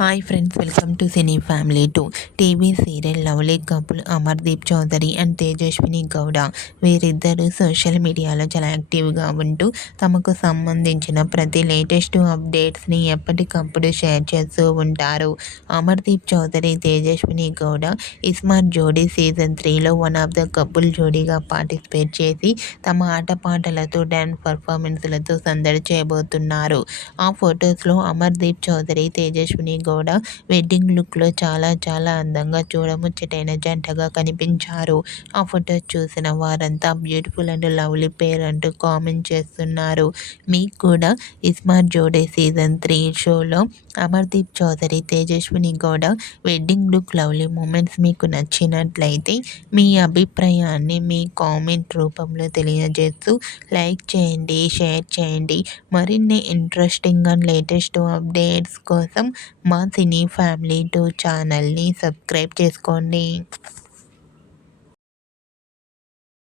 Hi friends, welcome to cine family 2. TV serial lovely couple Amardeep Chowdary and Tejaswini Gowda వీరిద్దరూ social మీడియాలో చాలా యాక్టివ్గా ఉంటూ తమకు సంబంధించిన ప్రతి లేటెస్ట్ అప్డేట్స్ని ఎప్పటికప్పుడు షేర్ చేస్తూ ఉంటారు. అమర్దీప్ చౌదరి, తేజస్విని గౌడ ఇస్మార్ట్ జోడీ సీజన్ 3లో వన్ ఆఫ్ ద కపుల్ జోడీగా పార్టిసిపేట్ చేసి తమ ఆటపాటలతో డ్యాన్స్ పర్ఫార్మెన్స్లతో సందడి చేయబోతున్నారు. ఆ ఫొటోస్లో అమర్దీప్ చౌదరి, తేజస్విని గౌడ వెడ్డింగ్ లుక్లో చాలా అందంగా చూడముచ్చటైన జంటగా కనిపించారు. ఆ ఫొటోస్ చూసిన వారంతా బ్యూటిఫుల్ అండ్ లవ్లీ పేర్ అంటూ కామెంట్ చేస్తున్నారు. మీకు కూడా ఇస్మార్ట్ జోడీ సీజన్ 3 షోలో Amardeep Chowdary, Tejaswini Gowda wedding look lovely moments మీకు నచ్చినట్లయితే మీ అభిప్రాయాన్ని మీ కామెంట్ రూపంలో తెలియజేస్తూ లైక్ చేయండి, షేర్ చేయండి. మరిన్ని ఇంట్రెస్టింగ్ అండ్ లేటెస్ట్ అప్డేట్స్ కోసం మా సినీ ఫ్యామిలీ 2 ఛానల్ని సబ్స్క్రైబ్ చేసుకోండి.